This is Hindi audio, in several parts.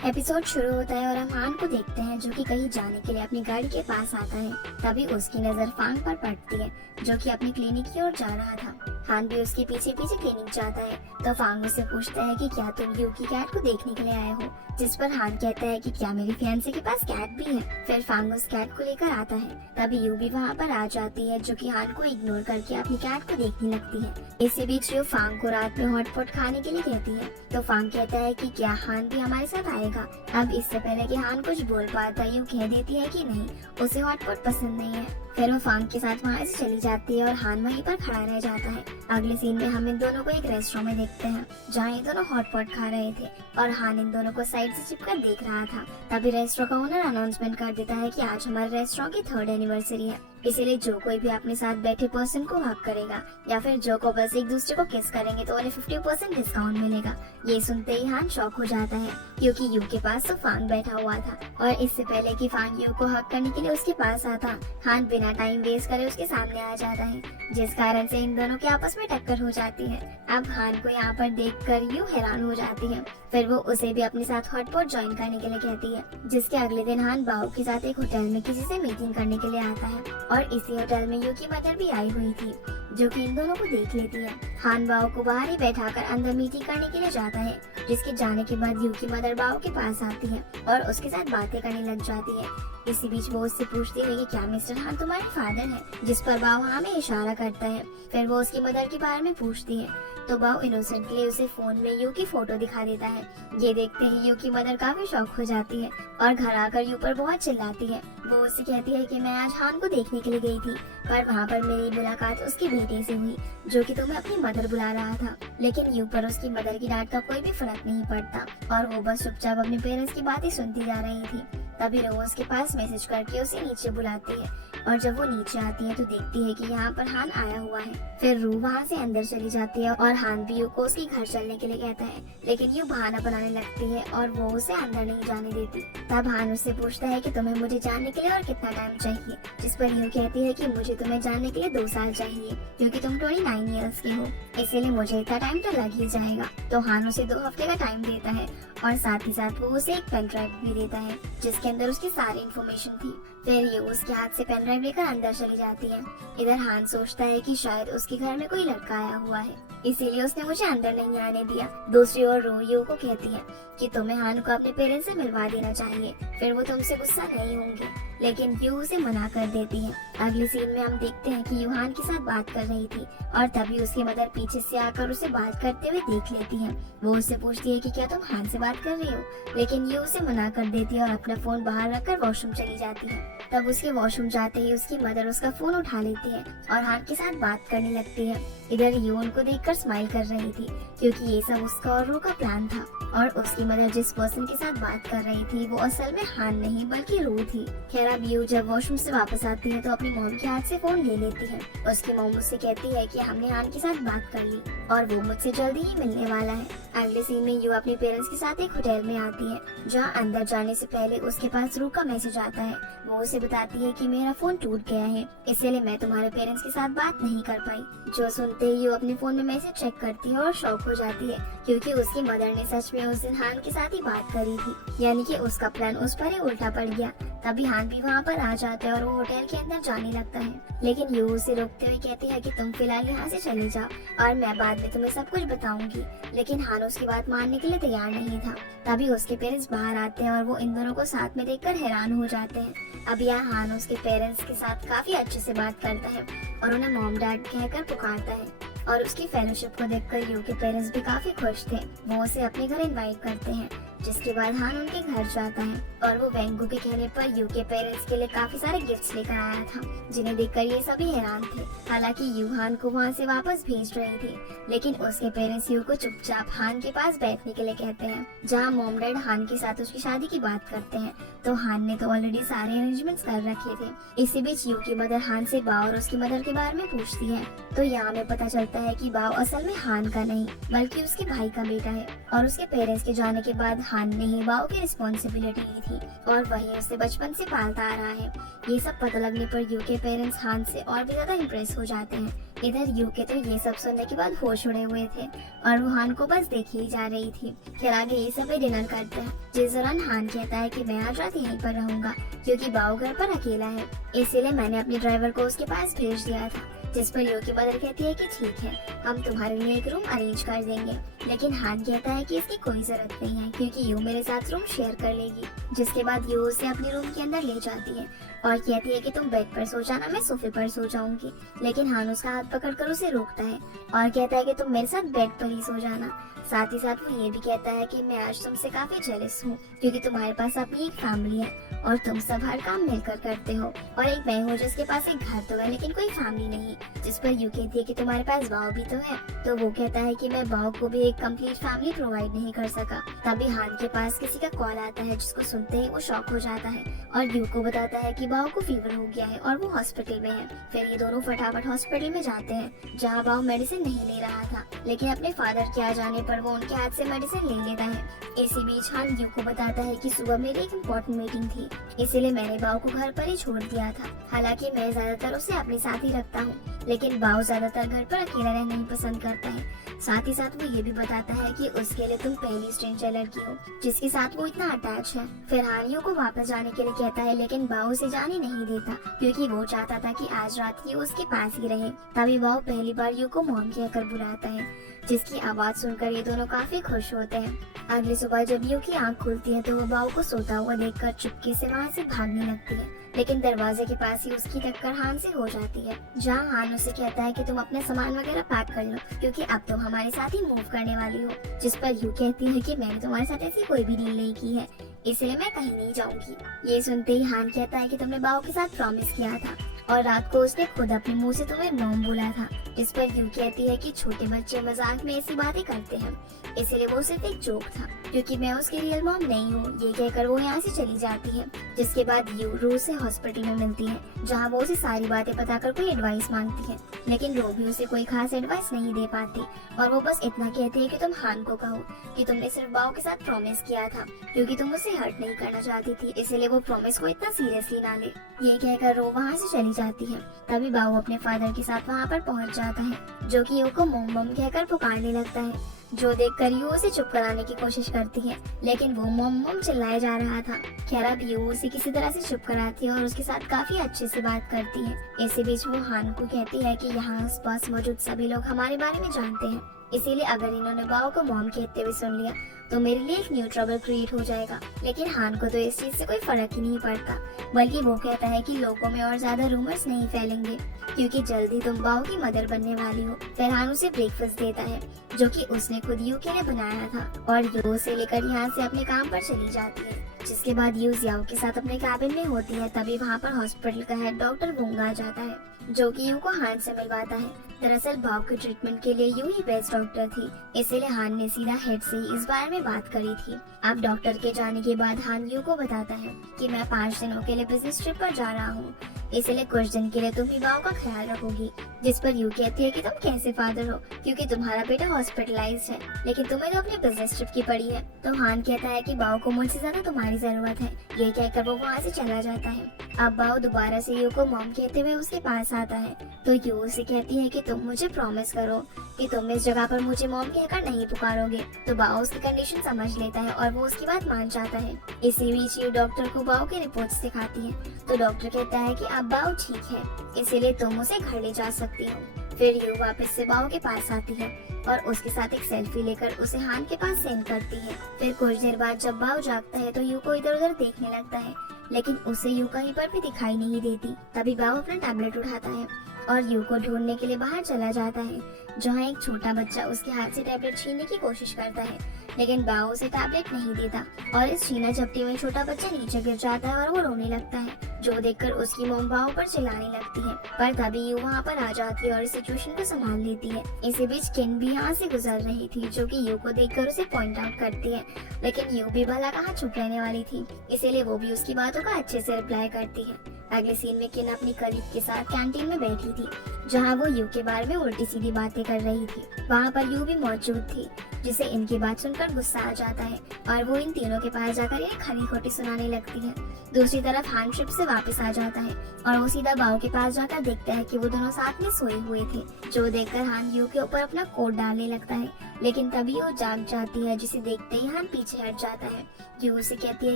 एपिसोड शुरू होता है और हम हान को देखते हैं जो कि कहीं जाने के लिए अपनी गाड़ी के पास आता है। तभी उसकी नजर फांग पर पड़ती है जो कि अपनी क्लिनिक की ओर जा रहा था। हान भी उसके पीछे पीछे क्लिनिक जाता है तो फांग उससे पूछता है कि क्या तुम यू की कैट को देखने के लिए आए हो, जिस पर हान कहता है कि क्या मेरी फियांसे के पास कैट भी है। फिर फांग उस कैट को लेकर आता है। तभी यू भी वहाँ पर आ जाती है जो कि हान को इग्नोर करके अपनी कैट को देखने लगती है। इसी बीच यू फांग को रात में हॉटपॉट खाने के लिए कहती है तो फांग कहता है कि क्या हान भी हमारे साथ आएगा। अब इससे पहले कि हान कुछ बोल पाता यू कह देती है कि नहीं, उसे हॉटपॉट पसंद नहीं है। फिर वो फांग के साथ वहाँ से चली जाती है और हान वहीं पर खड़ा रह जाता है। अगले सीन में हम इन दोनों को एक रेस्टोरेंट में देखते हैं जहाँ ये दोनों हॉटपॉट खा रहे थे और हान इन दोनों को साइड से चिपकर देख रहा था। तभी रेस्टोरेंट का ओनर अनाउंसमेंट कर देता है कि आज हमारे रेस्टोरेंट की 3rd एनिवर्सरी है, इसीलिए जो कोई भी अपने साथ बैठे पर्सन को हक करेगा या फिर जो कपल्स एक दूसरे को किस करेंगे तो उन्हें 50% डिस्काउंट मिलेगा। ये सुनते ही हान शॉक हो जाता है क्योंकि यू के पास तो फांग बैठा हुआ था और इससे पहले कि फांग यू को हक करने के लिए उसके पास आता, हान बिना टाइम वेस्ट करे उसके सामने आ जाता है, जिस कारण से इन दोनों की आपस में टक्कर हो जाती है। अब हान को यहाँ पर देखकर यू हैरान हो जाती है। फिर वो उसे भी अपने साथ हॉटपॉट ज्वाइन करने के लिए कहती है, जिसके अगले दिन हान बाओ के साथ एक होटल में किसी से मीटिंग करने के लिए आता है और इसी होटल में यू की मदर भी आई हुई थी जो कि इन दोनों को देख लेती है। हान बाओ को बाहर ही बैठाकर अंदर मीटिंग करने के लिए जाता है, जिसके जाने के बाद यू की मदर बाओ के पास आती है और उसके साथ बातें करने लग जाती है। इसी बीच वो उससे पूछती है कि क्या मिस्टर हान तुम्हारे फादर है, जिस पर बाओ हाँ में इशारा करता है। फिर वो उसकी मदर के बारे में पूछती है तो बाओ इनोसेंटली उसे फोन में यू की फोटो दिखा देता है। ये देखते ही यू की मदर काफी शॉक हो जाती है और घर आकर यू पर बहुत चिल्लाती है। वो उससे कहती है कि मैं आज हान को देखने के लिए गई थी पर वहाँ पर मेरी मुलाकात उसके बेटे से हुई जो कि तुम्हें अपनी मदर बुला रहा था। लेकिन यू पर उसकी मदर की डांट का कोई भी फर्क नहीं पड़ता और वो बस चुपचाप अपने पेरेंट्स की बातें सुनती जा रही थी। तभी रो उसके पास मैसेज करके उसे नीचे बुलाती है और जब वो नीचे आती है तो देखती है कि यहाँ पर हान आया हुआ है। फिर रू वहाँ से अंदर चली जाती है और हान भी यू को उसके घर चलने के लिए कहता है, लेकिन यू बहाना बनाने लगती है और वो उसे अंदर नहीं जाने देती। तब हान उससे पूछता है कि तुम्हें मुझे जानने के लिए और कितना टाइम चाहिए, जिस पर यू कहती है कि मुझे तुम्हें जानने के लिए 2 साल चाहिए क्योंकि तुम 29 ईयर्स की हो, इसीलिए मुझे इतना टाइम तो लग ही जाएगा। तो हान उसे 2 हफ्ते का टाइम देता है और साथ ही साथ वो उसे एक पेन ड्राइव भी देता है जिसके अंदर उसकी सारी इन्फॉर्मेशन थी। फिर ये उसके हाथ से पेन ड्राइव लेकर अंदर चली जाती है। इधर हान सोचता है कि शायद उसके घर में कोई लड़का आया हुआ है, इसीलिए उसने मुझे अंदर नहीं आने दिया। दूसरी ओर रो यू को कहती है कि तुम्हें हान को अपने पेरेंट्स से मिलवा देना चाहिए, फिर वो तुमसे गुस्सा नहीं होंगे, लेकिन यू उसे मना कर देती है। अगले सीन में हम देखते हैं कि यू हान के साथ बात कर रही थी और तभी उसकी मदर पीछे से आकर उसे बात करते हुए देख लेती है। वो उससे पूछती है कि क्या तुम हान से बात कर रही हो, लेकिन यू उसे मना कर देती है और अपना फोन बाहर रखकर वॉशरूम चली जाती है। तब उसके वॉशरूम जाते ही उसकी मदर उसका फोन उठा लेती है और हान के साथ बात करने लगती है। इधर यू उनको देखकर स्माइल कर रही थी क्योंकि ये सब उसका और रू का प्लान था और उसकी मदर जिस पर्सन के साथ बात कर रही थी वो असल में हान नहीं बल्कि रू थी। खैर अब यू जब वॉशरूम से वापस आती है तो अपनी मॉम के हाथ से फोन ले लेती है। उसकी मॉम उससे कहती है कि हमने हान के साथ बात कर ली और वो मुझसे जल्दी ही मिलने वाला है। अगले सीन में यू अपने पेरेंट्स के साथ एक होटल में आती है जहाँ अंदर जाने से पहले उसके पास रू का मैसेज आता है। वो उसे बताती है कि मेरा फोन टूट गया है, इसलिए मैं तुम्हारे पेरेंट्स के साथ बात नहीं कर पाई। जो सुनते ही यू अपने फोन में मैसेज चेक करती है और शॉक हो जाती है क्योंकि उसकी मदर ने सच में उस दिन हान के साथ ही बात करी थी, यानी कि उसका प्लान उस पर ही उल्टा पड़ गया। तभी हान भी वहाँ पर आ जाता है और वो होटल के अंदर जाने लगता है, लेकिन यू उसे रोकते हुए कहती है कि तुम फिलहाल यहाँ से चले जाओ और मैं बाद में तुम्हें सब कुछ बताऊंगी। लेकिन हान उसकी बात मानने के लिए तैयार नहीं था। तभी उसके पेरेंट्स बाहर आते हैं और वो इन दोनों को साथ में देखकर हैरान हो जाते हैं। अब यहाँ हान उसके पेरेंट्स के साथ काफी अच्छे से बात करता है और उन्हें मॉम डैड कहकर पुकारता है और उसकी फेलोशिप को देखकर यू के पेरेंट्स भी काफी खुश थे। वो उसे अपने घर इनवाइट करते हैं, जिसके बाद हान उनके घर जाता है और वो वेंगू के कहने पर यू के पेरेंट्स के लिए काफी सारे गिफ्ट्स लेकर आया था, जिन्हें देखकर ये सभी हैरान थे। हालांकि यू हान को वहाँ से वापस भेज रही थी, लेकिन उसके पेरेंट्स यू को चुपचाप हान के पास बैठने के लिए कहते हैं, जहाँ मॉम डैड हान के साथ उसकी शादी की बात करते हैं। तो हान ने तो ऑलरेडी सारे अरेंजमेंट्स कर रखे थे। इसी बीच यू की मदर हान से बाव और उसकी मदर के बारे में पूछती है तो यहाँ हमें पता चलता है कि बाव असल में हान का नहीं बल्कि उसके भाई का बेटा है और उसके पेरेंट्स के जाने के बाद हान ने ही बाओ की रिस्पॉन्सिबिलिटी ली थी और वही उसे बचपन से पालता आ रहा है। ये सब पता लगने पर यू के पेरेंट्स हान से और भी ज्यादा इम्प्रेस हो जाते हैं। इधर यू के तो ये सब सुनने के बाद होश उड़े हुए थे और वो हान को बस देख ही जा रही थी। फिर आगे ये सब डिनर करते हैं, जिस दौरान हान कहता है कि मैं आज रात यहीं पर रहूंगा क्योंकि बाओ घर पर अकेला है, इसीलिए मैंने अपने ड्राइवर को उसके पास भेज दिया था। जिस पर यू की मदर कहती है कि ठीक है, हम तुम्हारे लिए एक रूम अरेंज कर देंगे। लेकिन हान कहता है कि इसकी कोई जरूरत नहीं है क्योंकि यू मेरे साथ रूम शेयर कर लेगी। जिसके बाद यू उसे अपने रूम के अंदर ले जाती है और कहती है कि तुम बेड पर सो जाना, मैं सोफे पर सो जाऊंगी। लेकिन हान उसका हाथ पकड़कर उसे रोकता है और कहता है कि तुम मेरे साथ बेड पर ही सो जाना। साथ ही साथ वो ये भी कहता है कि मैं आज तुमसे काफी जेलस हूँ क्योंकि तुम्हारे पास अपनी एक फैमिली है और तुम सब हर काम मिलकर करते हो और एक मैं हूँ जिसके पास एक घर तो है लेकिन कोई फैमिली नहीं। जिस पर यू कहती है कि तुम्हारे पास बाओ भी तो है। तो वो कहता है कि मैं बाओ को भी एक कंप्लीट फैमिली प्रोवाइड नहीं कर सका। तभी हान के पास किसी का कॉल आता है जिसको सुनते ही वो शॉक हो जाता है और यू को बताता है कि बाओ को फीवर हो गया है और वो हॉस्पिटल में है। फिर ये दोनों फटाफट हॉस्पिटल में जाते हैं जहाँ बाओ मेडिसिन नहीं ले रहा था, लेकिन अपने फादर के आ जाने पर वो उनके हाथ से मेडिसिन ले लेता है। इसी बीच हान यू को बताता है कि सुबह मेरी एक इम्पोर्टेंट मीटिंग थी, इसीलिए मैंने बाओ को घर पर ही छोड़ दिया था। हालांकि मैं ज्यादातर उसे अपने साथ ही रखता हूँ, लेकिन बाओ ज्यादातर घर पर अकेला रहना ही पसंद करता है। साथ ही साथ वो ये भी बताता है कि उसके लिए तुम पहली स्ट्रेंजर लड़की हो जिसके साथ वो इतना अटैच है। फिर हान यू को वापस जाने के लिए कहता है, लेकिन बाओ उसे जाने नहीं देता क्योंकि वो चाहता था कि आज रात यू उसके पास ही रहे। तभी बाओ पहली बार यू को मॉम कहकर बुलाता है, जिसकी आवाज सुनकर ये दोनों काफी खुश होते हैं। अगली सुबह जब यू की आंख खुलती है तो वो बाओ को सोता हुआ देखकर चुपके से वहाँ से भागने लगती है, लेकिन दरवाजे के पास ही उसकी टक्कर हान से हो जाती है। जहाँ हान उसे कहता है कि तुम अपने सामान वगैरह पैक कर लो क्योंकि अब तुम हमारे साथ ही मूव करने वाली हो। जिस पर यू कहती है कि मैंने तुम्हारे साथ ऐसी कोई भी डील नहीं की है, इसलिए मैं कहीं नहीं जाऊंगी। ये सुनते ही हान कहता है कि तुमने बाओ के साथ प्रॉमिस किया था और रात को उसने खुद अपने मुंह से तुम्हें मॉम बोला था। इस पर यू कहती है कि छोटे बच्चे मजाक में ऐसी बातें करते हैं, इसलिए वो सिर्फ एक जोक था क्योंकि मैं उसकी रियल मॉम नहीं हूँ। ये कहकर वो यहाँ से चली जाती है। जिसके बाद यू रोज से हॉस्पिटल में मिलती है जहाँ वो उसे सारी बातें बताकर कोई एडवाइस मांगती है, लेकिन रो भी उसे कोई खास एडवाइस नहीं दे पाती और वो बस इतना कहती है कि तुम हान को कहो कि तुमने सिर्फ बाओ के साथ प्रॉमिस किया था क्योंकि तुम उसे हर्ट नहीं करना चाहती थी, इसलिए वो प्रॉमिस को इतना सीरियसली ना ले। ये कहकर रो वहाँ से चली जाती है। तभी बाओ अपने फादर के साथ वहाँ पर पहुँच जाता है जो कि यू को मॉम मॉम कहकर पुकारने लगता है, जो देखकर यू उसे चुप कराने की कोशिश करती है, लेकिन वो मॉम मॉम चिल्लाया जा रहा था। खैर अब यू उसे किसी तरह से चुप कराती है और उसके साथ काफी अच्छे से बात करती है। इसी बीच वो हान को कहती है कि यहाँ आसपास मौजूद सभी लोग हमारे बारे में जानते हैं, इसीलिए अगर इन्होंने बाओ को मॉम कहते हुए सुन लिया तो मेरे लिए एक न्यू ट्रबल क्रिएट हो जाएगा। लेकिन हान को तो इस चीज से कोई फर्क ही नहीं पड़ता, बल्कि वो कहता है कि लोगों में और ज्यादा रूमर्स नहीं फैलेंगे क्योंकि जल्दी तुम बाओ की मदर बनने वाली हो। फिर हान उसे ब्रेकफास्ट देता है जो कि उसने खुद यू के लिए बनाया था और यू उसे लेकर यहाँ से अपने काम पर चली जाती है। जिसके बाद यू जियाओ के साथ अपने कैबिन में होती है। तभी वहाँ पर हॉस्पिटल का हेड डॉक्टर वोंग आ जाता है जो कि यू को हान से मिलवाता है। दरअसल बाओ के ट्रीटमेंट के लिए यू ही बेस्ट डॉक्टर थी, इसीलिए हान ने सीधा हेड से ही इस बारे में बात करी थी। अब डॉक्टर के जाने के बाद हान यू को बताता है कि मैं 5 दिनों के लिए बिजनेस ट्रिप पर जा रहा हूँ, इसलिए कुछ दिन के लिए तुम ही बाओ का ख्याल रखोगी। जिस पर यू कहती है कि तुम कैसे फादर हो क्योंकि तुम्हारा बेटा हॉस्पिटलाइज्ड है, लेकिन तुम्हें तो अपनी बिजनेस ट्रिप की पड़ी है। तो हान कहता है कि बाओ को मुझसे ज्यादा तुम्हारी जरूरत है। ये कहकर वो वहाँ से चला जाता है। अब बाओ दोबारा से यू को मॉम कहते हुए उसके पास आता है तो यू उसे कहती है कि तुम मुझे प्रॉमिस करो कि तुम इस जगह पर मुझे मॉम कहकर नहीं पुकारोगे। तो बाओ उसकी कंडीशन समझ लेता है और वो उसकी बात मान जाता है। इसी बीच यू डॉक्टर को बाओ की रिपोर्ट्स दिखाती है तो डॉक्टर कहता है कि अब बाओ ठीक है, इसीलिए तुम उसे घर ले जा सकती हो। फिर यू वापस से बाओ के पास आती है और उसके साथ एक सेल्फी लेकर उसे हान के पास सेंड करती है। फिर कुछ देर बाद जब बाओ जागता है तो यू को इधर उधर देखने लगता है, लेकिन उसे यू कहीं पर भी दिखाई नहीं देती। तभी बाओ अपना टैबलेट उठाता है और यू को ढूंढने के लिए बाहर चला जाता है, जहाँ एक छोटा बच्चा उसके हाथ से टैबलेट छीनने की कोशिश करता है, लेकिन बाओ उसे टैबलेट नहीं देता और इस छीना झपटी में छोटा बच्चा नीचे गिर जाता है और वो रोने लगता है, जो देखकर उसकी मॉम बाओ पर चिल्लाने लगती है। पर तभी यू वहाँ पर आ जाती है और सिचुएशन को संभाल लेती है। इसी बीच किन भी यहाँ से गुजर रही थी जो कि यू को देखकर उसे पॉइंट आउट करती है, लेकिन यू भी भला कहाँ चुप रहने वाली थी, इसीलिए वो भी उसकी बातों का अच्छे से रिप्लाई करती है। अगले सीन में किन अपनी कलीग के साथ कैंटीन में बैठी थी, जहाँ वो यू के बारे में उल्टी सीधी बातें कर रही थी। वहाँ पर यू भी मौजूद थी जिसे इनकी बात सुनकर गुस्सा आ जाता है और वो इन तीनों के पास जाकर इन्हें खरी खोटी सुनाने लगती है। दूसरी तरफ हान ट्रिप से वापस आ जाता है और वो सीधा बाओ के पास जाकर देखता है कि वो दोनों साथ में सोए हुए थे, जो देखकर हान यू के ऊपर अपना कोट डालने लगता है, लेकिन तभी वो जाग जाती है, जिसे देखते ही हान पीछे हट जाता है। यू उसे कहती है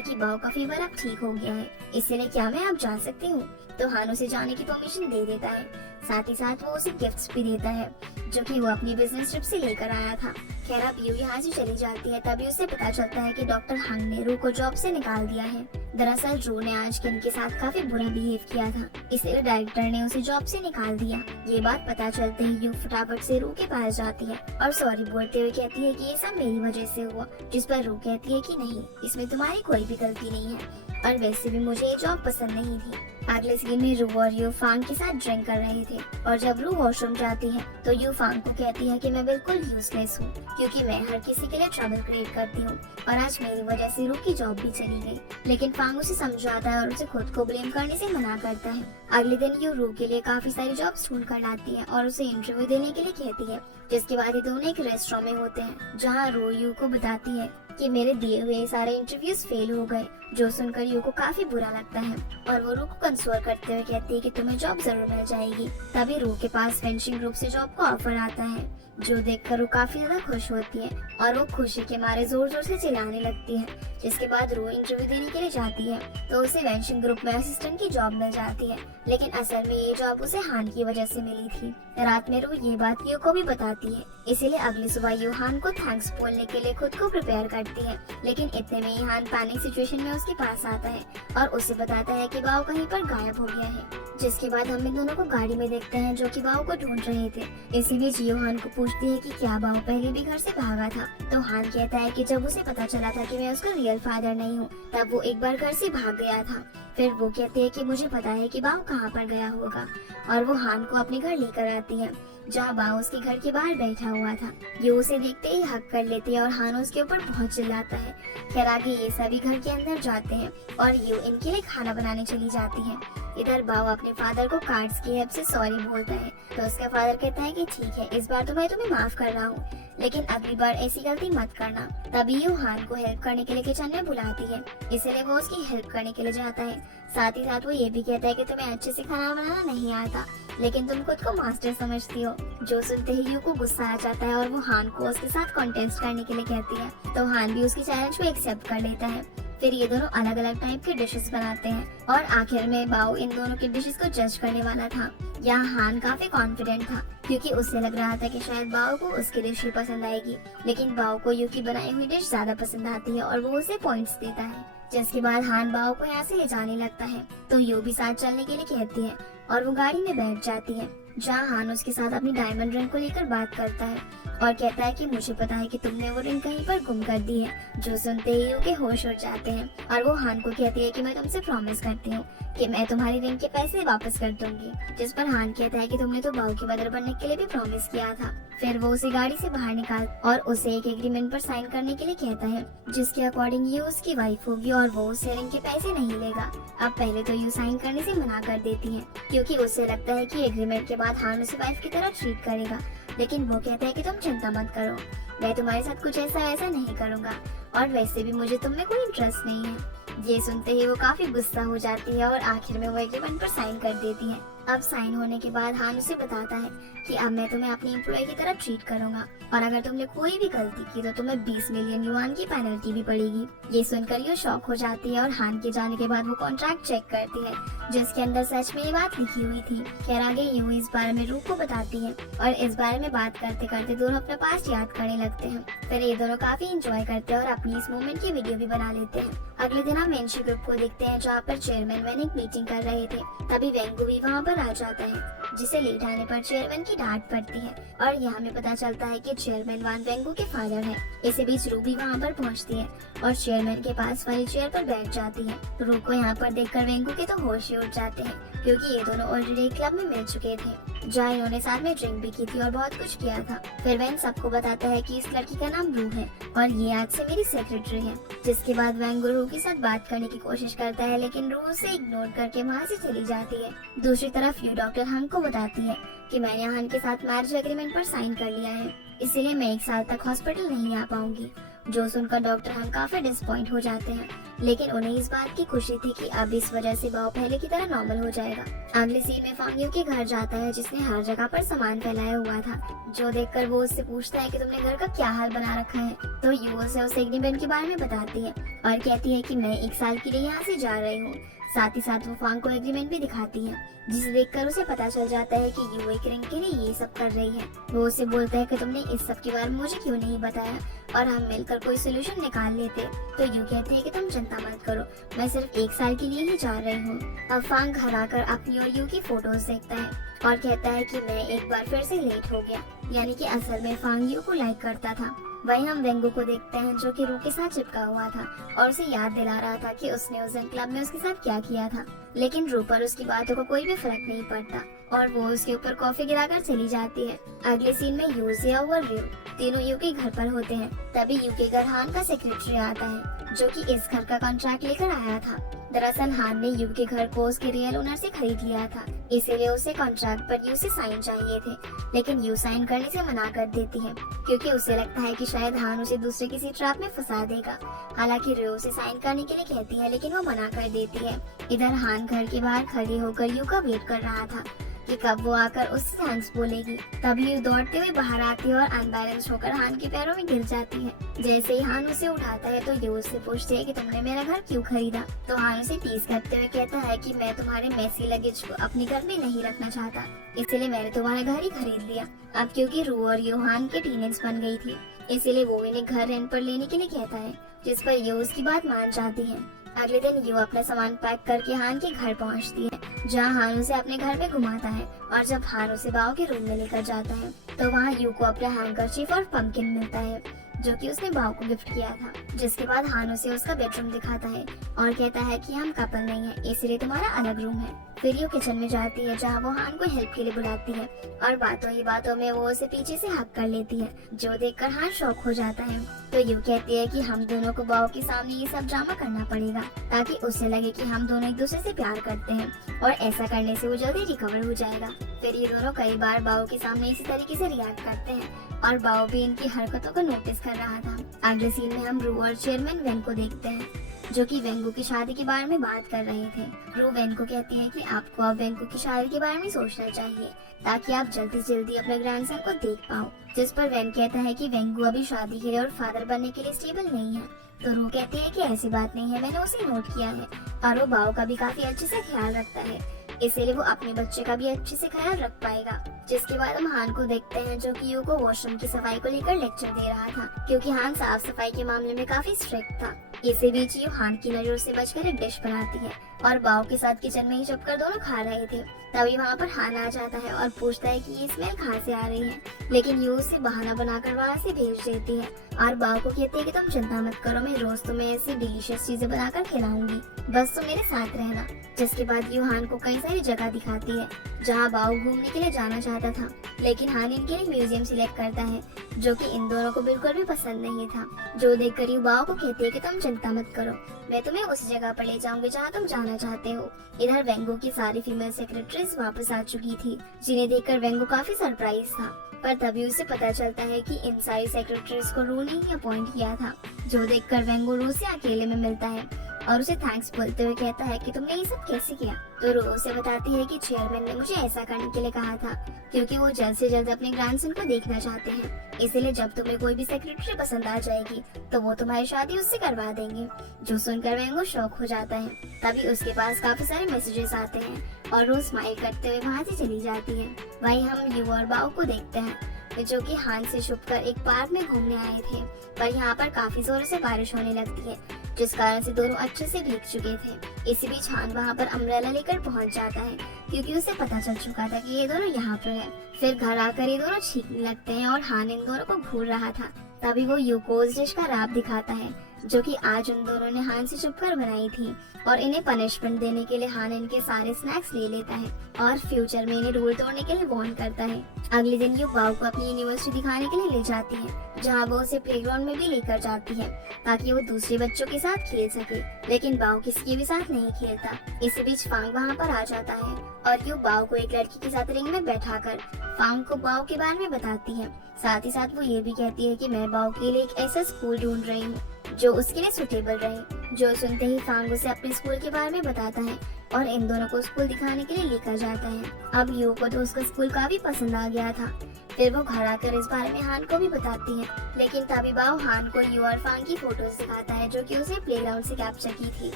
कि बाओ का फीवर अब ठीक हो गया है, इसलिए क्या मैं अब जा सकती हूँ? तो हान उसे जाने की परमिशन दे देता है। साथ ही साथ वो उसे गिफ्ट्स भी देता है, जो कि वो अपनी बिजनेस ट्रिप से लेकर आया था। खैर अब यू यहाँ से चली जाती है, तभी उसे पता चलता है कि डॉक्टर हांग ने रू को जॉब से निकाल दिया है। दरअसल रू ने आज किन के साथ काफी बुरा बिहेव किया था, इसलिए डायरेक्टर ने उसे जॉब से निकाल दिया। ये बात पता चलते ही यू फटाफट से रू के पास जाती है और सॉरी बोलते हुए कहती है कि ये सब मेरी वजह से हुआ, जिस पर रू कहती है कि नहीं, इसमें तुम्हारी कोई भी गलती नहीं है और वैसे भी मुझे ये जॉब पसंद नहीं थी। अगले सीन में रू और यू फांग के साथ ड्रिंक कर रहे थे और जब रू वॉशरूम जाती है तो यू फांग को कहती है कि मैं बिल्कुल यूजलेस हूँ, क्योंकि मैं हर किसी के लिए ट्रबल क्रिएट करती हूँ और आज मेरी वजह से रू की जॉब भी चली गई। लेकिन फांग उसे समझाता है और उसे खुद को ब्लेम करने से मना करता है। अगले दिन यू रू के लिए काफी सारी जॉब्स ढूंढ कर लाती है और उसे इंटरव्यू देने के लिए कहती है, जिसके बाद ये दोनों एक रेस्टोरेंट में होते हैं, जहाँ रू यू को बताती है कि मेरे दिए हुए सारे इंटरव्यूज फेल हो गए, जो सुनकर यू को काफी बुरा लगता है और वो रू को कंसोल करते हुए कहती है कि तुम्हें जॉब जरूर मिल जाएगी। तभी रू के पास फेंसिंग ग्रुप से जॉब का ऑफर आता है, जो देखकर वो काफी ज्यादा खुश होती है और वो खुशी के मारे जोर जोर से चिल्लाने लगती है। जिसके बाद रू इंटरव्यू देने के लिए जाती है तो उसे वेंशिंग ग्रुप में असिस्टेंट की जॉब मिल जाती है, लेकिन असल में ये जॉब उसे हान की वजह से मिली थी। रात में रू ये बात यू को भी बताती है, इसीलिए अगली सुबह यू हान को थैंक्स बोलने के लिए खुद को प्रिपेयर करती है। लेकिन इतने में ही हान पैनिक सिचुएशन में उसके पास आता है और उसे बताता है कि बाओ कहीं पर गायब हो गया है। जिसके बाद हम इन दोनों को गाड़ी में देखते हैं, जो कि बाओ को ढूंढ रहे थे। इसी बीच यू हान को पूछती है कि क्या बाओ पहले भी घर से भागा था, तो हान कहता है कि जब उसे पता चला था कि मैं उसका रियल फादर नहीं हूँ, तब वो एक बार घर से भाग गया था। फिर वो कहते हैं कि मुझे पता है कि बाओ कहाँ पर गया होगा और वो हान को अपने घर लेकर आती है, जहाँ बाओ उसके घर के बाहर बैठा हुआ था। यू उसे देखते ही हक कर लेती है और हान उसके ऊपर बहुत चिल्लाता है। खैर आगे ये सभी घर के अंदर जाते हैं और यू इनके लिए खाना बनाने चली जाती है। इधर बाओ अपने फादर को कार्ड्स की हेल्प से सॉरी बोलता है, तो उसका फादर कहता है कि ठीक है, इस बार तो मैं तुम्हें माफ कर रहा हूँ, लेकिन अगली बार ऐसी गलती मत करना। तभी यू हान को हेल्प करने के लिए किचन में बुलाती है, इसलिए वो उसकी हेल्प करने के लिए जाता है। साथ ही साथ वो ये भी कहता है कि तुम्हें अच्छे से खाना बनाना नहीं आता, लेकिन तुम खुद को मास्टर समझती हो। जो सुनते ही यू को गुस्सा आ जाता है और वो हान को उसके साथ कॉन्टेस्ट करने के लिए कहती है, तो हान भी उसकी चैलेंज को एक्सेप्ट कर लेता है। फिर ये दोनों अलग अलग टाइप के डिशेस बनाते हैं और आखिर में बाओ इन दोनों के डिशेस को जज करने वाला था। यहाँ हान काफी कॉन्फिडेंट था, क्योंकि उसे लग रहा था कि शायद बाओ को उसकी डिश ही पसंद आएगी, लेकिन बाओ को यू की बनाई हुई डिश ज्यादा पसंद आती है और वो उसे पॉइंट्स देता है। जिसके बाद हान बाओ को यहाँ से ले जाने लगता है, तो यू भी साथ चलने के लिए कहती है और वो गाड़ी में बैठ जाती है, जहाँ हान उसके साथ अपनी डायमंड रिंग को लेकर बात करता है और कहता है कि मुझे पता है कि तुमने वो रिंग कहीं पर गुम कर दी है। जो सुनते ही यू के होश उड़ जाते हैं और वो हान को कहती है कि मैं तुमसे प्रॉमिस करती हूँ कि मैं तुम्हारी रिंग के पैसे वापस कर दूंगी। जिस पर हान कहता है कि तुमने तो बाओ की मदर बनने के लिए भी प्रॉमिस किया था। फिर वो उसे गाड़ी से बाहर निकाल और उसे एक एग्रीमेंट पर साइन करने के लिए कहता है, जिसके अकॉर्डिंग यू उसकी वाइफ होगी और वो उससे रिंग के पैसे नहीं लेगा। अब पहले तो यू साइन करने से मना कर देती है, क्योंकि उसे लगता है कि एग्रीमेंट के बाद हान उसे वाइफ की तरह ट्रीट करेगा, लेकिन वो कहता है कि तुम चिंता मत करो, मैं तुम्हारे साथ कुछ ऐसा वैसा नहीं करूँगा और वैसे भी मुझे तुम में कोई इंटरेस्ट नहीं है। ये सुनते ही वो काफी गुस्सा हो जाती है और आखिर में वो एग्रीमेंट पर साइन कर देती है। अब साइन होने के बाद हान उसे बताता है कि अब मैं तुम्हें अपनी एम्प्लॉय की तरह ट्रीट करूंगा और अगर तुमने कोई भी गलती की तो तुम्हें 20 मिलियन युआन की पेनल्टी भी पड़ेगी। ये सुनकर ये शॉक हो जाती है और हान के जाने के बाद वो कॉन्ट्रैक्ट चेक करती है, जिसके अंदर सच में ये बात लिखी हुई थी। खैर आगे यू इस बारे में रू को बताती है और इस बारे में बात करते करते दोनों अपना पास्ट याद करने लगते हैं। फिर ये दोनों काफी इंजॉय करते हैं और अपनी इस मोमेंट की वीडियो भी बना लेते हैं। अगले दिन हम वेंशी ग्रुप को देखते हैं, जहाँ पर चेयरमैन वैन एक मीटिंग कर रहे थे। तभी वेंगू भी वहाँ पर आ जाता है, जिसे लेट आने पर चेयरमैन की डांट पड़ती है और यहाँ हमें पता चलता है कि चेयरमैन वान वेंगू के फादर है। इसी बीच रू भी वहाँ पर पहुँचती है और चेयरमैन के पास वाली चेयर पर बैठ जाती है। रू को यहाँ पर देखकर वेंगू के तो होश ही उड़ जाते हैं, क्योंकि ये दोनों ऑलरेडी क्लब में मिल चुके थे, जहाँ इन्होंने साथ में ड्रिंक भी की थी और बहुत कुछ किया था। फिर वैन सबको बताता है कि इस लड़की का नाम रू है और ये आज से मेरी सेक्रेटरी है। जिसके बाद वेंगू रू के साथ बात करने की कोशिश करता है, लेकिन रू उसे इग्नोर करके वहाँ से चली जाती है। दूसरी तरफ यू डॉक्टर हान को बताती है कि मैंने हान के साथ मैरिज एग्रीमेंट पर साइन कर लिया है इसीलिए मैं 1 साल तक हॉस्पिटल नहीं आ पाऊंगी। जो सुनकर डॉक्टर हान काफी डिसपॉइंट हो जाते हैं, लेकिन उन्हें इस बात की खुशी थी कि अब इस वजह से बाओ पहले की तरह नॉर्मल हो जाएगा। अगले सीन में फांग यू के घर जाता है, जिसने हर जगह पर सामान फैलाया हुआ था। जो देखकर वो उससे पूछता है कि तुमने घर का क्या हाल बना रखा है, तो यू उसे एग्रीमेंट के बारे में बताती है और कहती है कि मैं 1 साल के लिए यहाँ से जा रही हूँ। साथ ही साथ वो फांग को एग्रीमेंट भी दिखाती है, जिसे देखकर उसे पता चल जाता है कि यू एक रिंग के लिए ये सब कर रही है। वो उसे बोलता है कि तुमने इस सब के बारे में मुझे क्यों नहीं बताया और हम मिलकर कोई सोल्यूशन निकाल लेते। तो यू कहती है कि तुम चिंता मत करो, मैं सिर्फ 1 साल के लिए ही जा रही हूँ। अब फांग घर आकर अपनी और यू की फोटोज देखता है और कहता है कि मैं एक बार फिर से लेट हो गया, यानी कि असल में फांग यू को लाइक करता था। वहीं हम वेंगो को देखते हैं, जो कि रू के साथ चिपका हुआ था और उसे याद दिला रहा था कि उसने उस दिन क्लब में उसके साथ क्या किया था। लेकिन रू पर उसकी बातों का कोई भी फर्क नहीं पड़ता और वो उसके ऊपर कॉफी गिराकर चली जाती है। अगले सीन में यू, जिया और रू तीनों यू के घर पर होते हैं। तभी यू के घर हान का सेक्रेटरी आता है, जो कि इस घर का कॉन्ट्रैक्ट लेकर आया था। दरअसल हान ने यू के घर को उसके रियल ओनर से खरीद लिया था, इसीलिए उसे कॉन्ट्रैक्ट पर यू से साइन चाहिए थे। लेकिन यू साइन करने से मना कर देती है, क्योंकि उसे लगता है कि शायद हान उसे दूसरे किसी ट्रैप में फंसा देगा। हालांकि रू उसे साइन करने के लिए कहती है, लेकिन वो मना कर देती है। इधर हान घर के बाहर खड़ी होकर यू का वेट कर रहा था कि कब वो आकर उससे थैंक्स बोलेगी। तभी यू दौड़ते हुए बाहर आती है और अनबैलेंस होकर हान के पैरों में गिर जाती है। जैसे ही हान उसे उठाता है, तो यू उससे पूछती है कि तुमने मेरा घर क्यों खरीदा। तो हान उसे टीज करते हुए कहता है कि मैं तुम्हारे मैसी लगेज को अपने घर में नहीं रखना चाहता, इसलिए मैंने तुम्हारा घर ही खरीद लिया। अब क्योंकि रू और यू हान के टीनेज बन गई थी, इसीलिए वो इन्हें घर रेंट पर लेने के लिए कहता है, जिस पर यू उसकी बात मान जाती है। अगले दिन यू अपना सामान पैक करके हान के घर पहुंचती है, जहां हान उसे अपने घर में घुमाता है। और जब हान उसे बाओ के रूम में लेकर जाता है, तो वहां यू को अपना हैंकरचीफ और पंपकिन मिलता है, जो कि उसने बाओ को गिफ्ट किया था। जिसके बाद हान उसे उसका बेडरूम दिखाता है और कहता है कि हम कपल नहीं है, इसलिए तुम्हारा अलग रूम है। फिर यू किचन में जाती है, जहाँ वो हान को हेल्प के लिए बुलाती है और बातों ही बातों में वो उसे पीछे से हक कर लेती है, जो देखकर हान शॉक हो जाता है। तो यू कहती है कि हम दोनों को बाओ के सामने ये सब ड्रामा करना पड़ेगा, ताकि उसे लगे कि हम दोनों एक दूसरे से प्यार करते हैं, और ऐसा करने से वो जल्दी रिकवर हो जाएगा। फिर ये दोनों कई बार बाओ के सामने इसी तरीके से रिएक्ट करते हैं और बाओ भी इनकी हरकतों को नोटिस कर रहा था। अगले सीन में हम रू और चेयरमैन वेन को देखते हैं, जो कि वेंगू की शादी के बारे में बात कर रहे थे। रू वेन को कहती है कि आपको अब वेंगू की शादी के बारे में सोचना चाहिए, ताकि आप जल्दी से जल्दी अपने ग्रैंडसन को देख पाओ। जिस पर वेन कहता है कि वेंगू अभी शादी के लिए और फादर बनने के लिए स्टेबल नहीं है। तो रू कहती है कि ऐसी बात नहीं है, मैंने उसे नोट किया है और वो बाओ का भी काफी अच्छे से ख्याल रखता है, इसीलिए वो अपने बच्चे का भी अच्छे से ख्याल रख पाएगा। जिसके बाद हम हान को देखते हैं, जो कि यू को वॉशरूम की सफाई को लेकर लेक्चर दे रहा था, क्योंकि हान साफ सफाई के मामले में काफी स्ट्रिक्ट था। इसी बीच यू हान की नजरों से बचकर एक डिश बनाती है और बाओ के साथ किचन में ही छुपकर दोनों खा रहे थे। तभी वहाँ पर हान आ जाता है और पूछता है कि ये स्मेल कहाँ से आ रही है, लेकिन यू उसे बहाना बनाकर वहाँ से भेज देती है और बाओ को कहती है कि तुम चिंता मत करो, मैं रोज तुम्हें ऐसी डिलीशियस चीजें बनाकर खिलाऊंगी, बस तुम मेरे साथ रहना। जिसके बाद यू हान को कई सारी जगह दिखाती है, जहाँ बाओ घूमने के लिए जाना चाहता था, लेकिन हान इनके लिए म्यूजियम सिलेक्ट करता है, जो कि इन दोनों को बिल्कुल भी पसंद नहीं था। जो देखकर यू बाओ को कहती है कि तुम चिंता मत करो, मैं तुम्हें उस जगह पर ले जाऊंगी जहाँ तुम जाना चाहते हो। इधर वेंगो की सारी फीमेल सेक्रेटरीज वापस आ चुकी थी, जिन्हें देखकर वेंगो काफी सरप्राइज था। पर तभी उसे पता चलता है कि इन सारी सेक्रेटरीज को रू ने ही अपॉइंट किया था। जो देखकर वेंगो रू से अकेले में मिलता है और उसे थैंक्स बोलते हुए कहता है कि तुमने ये सब कैसे किया। तो रू उसे बताती है कि चेयरमैन ने मुझे ऐसा करने के लिए कहा था, क्योंकि वो जल्द से जल्द अपने ग्रैंडसन को देखना चाहते हैं, इसलिए जब तुम्हें कोई भी सेक्रेटरी पसंद आ जाएगी तो वो तुम्हारी शादी उससे करवा देंगे। जो सुनकर वेंगो शॉक हो जाता है। तभी उसके पास काफी सारे मैसेजेस आते हैं और वो स्माइल करते हुए वहाँ से चली जाती है। वहीं हम यू और बाओ को देखते हैं, जो कि हान से छुपकर एक पार्क में घूमने आए थे, पर यहाँ पर काफी जोर से बारिश होने लगती है, जिस कारण से दोनों अच्छे से भीग चुके थे। इसी बीच हान वहाँ पर अम्ब्रेला लेकर पहुँच जाता है, क्योंकि उसे पता चल चुका था कि ये दोनों यहाँ पर है। फिर घर आकर ये दोनों छींकने लगते हैं और हान इन दोनों को घूर रहा था। तभी वो यू को उस डिश का रैप दिखाता है, जो कि आज उन दोनों ने हान से छुपकर बनाई थी, और इन्हें पनिशमेंट देने के लिए हान इनके सारे स्नैक्स ले लेता है और फ्यूचर में इन्हें रूल तोड़ने के लिए वार्न करता है। अगले दिन यू बाओ को अपनी यूनिवर्सिटी दिखाने के लिए ले जाती है, जहाँ वो उसे प्लेग्राउंड में भी लेकर जाती है ताकि वो दूसरे बच्चों के साथ खेल सके, लेकिन बाओ किसी के साथ नहीं खेलता। इसी बीच फांग वहाँ पर आ जाता है और यू बाओ को एक लड़की के साथ रिंग में बैठाकर फांग को बाओ के बारे में बताती है। साथ ही साथ वो ये भी कहती है कि मैं बाओ के लिए एक ऐसा स्कूल ढूंढ रही हूँ जो उसके लिए सुटेबल रहे। जो सुनते ही फांग उसे अपने स्कूल के बारे में बताता है और इन दोनों को स्कूल दिखाने के लिए लेकर जाता है। अब यू को तो उसका स्कूल काफी पसंद आ गया था। फिर वो घर आकर इस बारे में हान को भी बताती है, लेकिन तभी बाओ हान को यू और फांग की फोटोज दिखाता है जो कि उसे प्लेग्राउंड से कैप्चर की थी,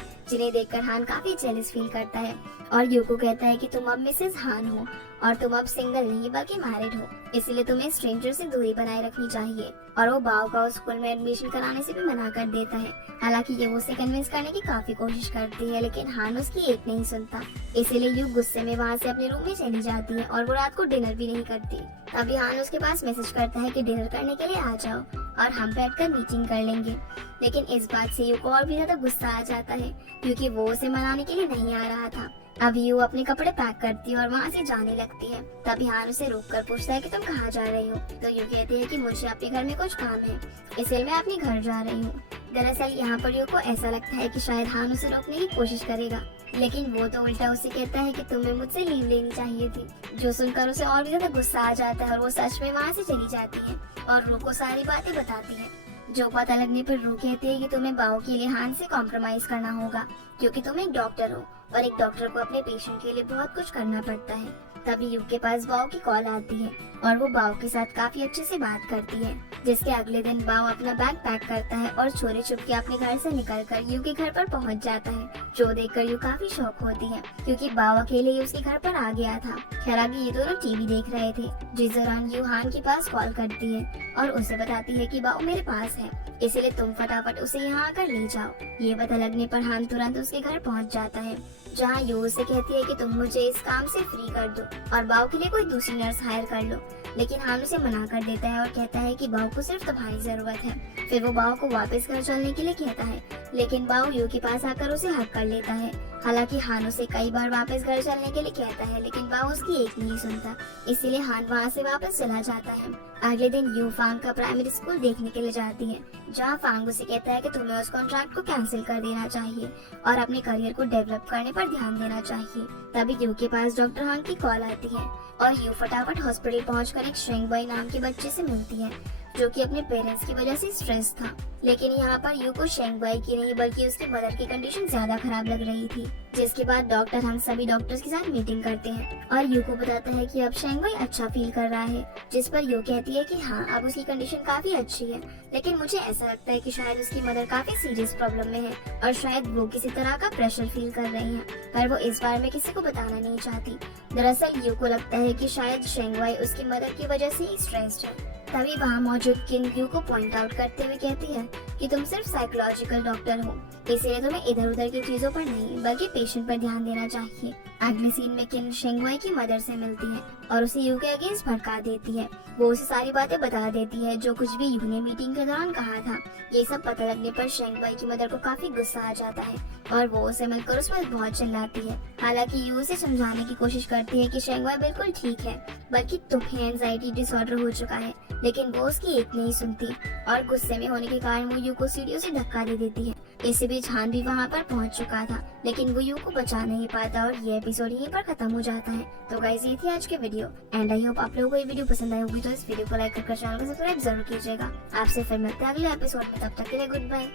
जिन्हें देखकर हान काफी जेलस फील करता है और यू को कहता है कि तुम अब मिसेस हान हो और तुम अब सिंगल नहीं बल्कि मैरिड हो, इसलिए तुम्हें स्ट्रेंजर से दूरी बनाए रखनी चाहिए। और वो बाओ का उस स्कूल में एडमिशन कराने से भी मना कर देता है। हालांकि ये उसे कन्विंस करने की काफी कोशिश करती है, लेकिन हान उसकी एक नहीं सुनता। इसीलिए यू गुस्से में वहाँ से अपने रूम में चली जाती है और वो रात को डिनर भी नहीं करती। तभी हान उसके पास मैसेज करता है कि डिनर करने के लिए आ जाओ और हम बैठकर मीटिंग कर लेंगे। लेकिन इस बात से यू को और भी ज्यादा गुस्सा आ जाता है क्योंकि वो उसे मनाने के लिए नहीं आ रहा था। अब यू अपने कपड़े पैक करती है और वहाँ से जाने लगती है। तभी हान उसे रोककर पूछता है कि तुम कहाँ जा रही हो, तो यू कहती है कि मुझे अपने घर में कुछ काम है, इसलिए मैं अपने घर जा रही हूँ। दरअसल यहाँ पर यू को ऐसा लगता है कि शायद हान उसे रोकने की कोशिश करेगा, लेकिन वो तो उल्टा उसे कहता है कि तुम्हें मुझसे लीव लेनी चाहिए थी। जो सुनकर उसे और भी ज्यादा गुस्सा आ जाता है और वो सच में वहाँ से चली जाती है और रू को सारी बातें बताती है। जो पता लगने पर रू कहती है कि तुम्हें बाओ के लिए हान से कॉम्प्रोमाइज करना होगा क्योंकि तुम एक डॉक्टर हो और एक डॉक्टर को अपने पेशेंट के लिए बहुत कुछ करना पड़ता है। तभी यू के पास बाओ की कॉल आती है और वो बाओ के साथ काफी अच्छे से बात करती है, जिसके अगले दिन बाओ अपना बैग पैक करता है और चोरी छुपके अपने घर से निकलकर यू के घर पर पहुंच जाता है, जो देखकर यू काफी शॉक होती है क्योंकि बाओ अकेले ही उसके घर पर आ गया था। खैर आगे ये दोनों टीवी देख रहे थे, जिस दौरान यू हान के पास कॉल करती है और उसे बताती है कि बाओ मेरे पास है, इसलिए तुम फटाफट उसे यहाँ आकर ले जाओ। ये पता लगने पर हान तुरंत उसके घर पहुँच जाता है, जहाँ यू उसे कहती है कि तुम मुझे इस काम से फ्री कर दो और बाओ के लिए कोई दूसरी नर्स हायर कर लो, लेकिन हान उसे मना कर देता है और कहता है कि बाओ को सिर्फ तुम्हारी जरूरत है। फिर वो बाओ को वापस घर चलने के लिए कहता है, लेकिन बाओ यू के पास आकर उसे हक कर लेता है। हालांकि हान उसे कई बार वापस घर चलने के लिए कहता है, लेकिन बाओ उसकी एक नहीं सुनता, इसीलिए हान वहाँ से वापस चला जाता है। अगले दिन यू फांग का प्राइमरी स्कूल देखने के लिए जाती है, जहाँ फांग उसे कहता है कि तुम्हें उस कॉन्ट्रैक्ट को कैंसिल कर देना चाहिए और अपने करियर को डेवलप करने पर ध्यान देना चाहिए। तभी यू के पास डॉक्टर हांग की कॉल आती है और यू फटाफट हॉस्पिटल पहुंचकर एक शेंग बॉय नाम के बच्चे से मिलती है, जो कि अपने पेरेंट्स की वजह से स्ट्रेस था। लेकिन यहाँ पर यू को शेंग बॉय की नहीं बल्कि उसके मदर की कंडीशन ज्यादा खराब लग रही थी, जिसके बाद डॉक्टर हम सभी डॉक्टर्स के साथ मीटिंग करते हैं और यू को बताता है कि अब शेंग बॉय अच्छा फील कर रहा है, जिस पर यू कहती है कि हाँ अब उसकी कंडीशन काफी अच्छी है, लेकिन मुझे ऐसा लगता है कि शायद उसकी मदर काफी सीरियस प्रॉब्लम में है और शायद वो किसी तरह का प्रेशर फील कर रही है, पर वो इस बारे में किसी को बताना नहीं चाहती। दरअसल यू को लगता है कि शायद शेंग बॉय उसकी मदर की वजह से ही स्ट्रेस्ड है। तभी वहाँ मौजूद किन यू को पॉइंट आउट करते हुए कहती है कि तुम सिर्फ साइकोलॉजिकल डॉक्टर हो, इसलिए तुम्हें इधर उधर की चीजों पर नहीं बल्कि पेशेंट पर ध्यान देना चाहिए। अगले सीन में किन शेंग बॉय की मदर से मिलती है और उसे यू के अगेंस्ट भड़का देती है। वो उसे सारी बातें बता देती है जो कुछ भी यू ने मीटिंग के दौरान कहा था। ये सब पता लगने पर शेंग बॉय की मदर को काफी गुस्सा आ जाता है और वो उसे मिलकर उस पर बहुत चिल्लाती है। हालांकि यू उसे समझाने की कोशिश करती है कि शेंग बॉय बिल्कुल ठीक है, बल्कि तुम्हें एंजाइटी डिसऑर्डर हो चुका है, लेकिन वो उसकी एक नहीं सुनती और गुस्से में होने के कारण वो यू को सीढ़ियों से धक्का दे देती है। इसी बीच हान भी वहाँ पर पहुँच चुका था, लेकिन वो यू को बचा नहीं पाता और ये एपिसोड यहीं पर खत्म हो जाता है। तो गाइस ये थी आज के वीडियो एंड आई होप आप लोगों को ये वीडियो पसंद आई होगी, तो इस वीडियो को लाइक कर चैनल को सब्सक्राइब जरूर कीजिएगा। आपसे फिर मिलते हैं अगले एपिसोड में, तब तक के लिए गुड बाय।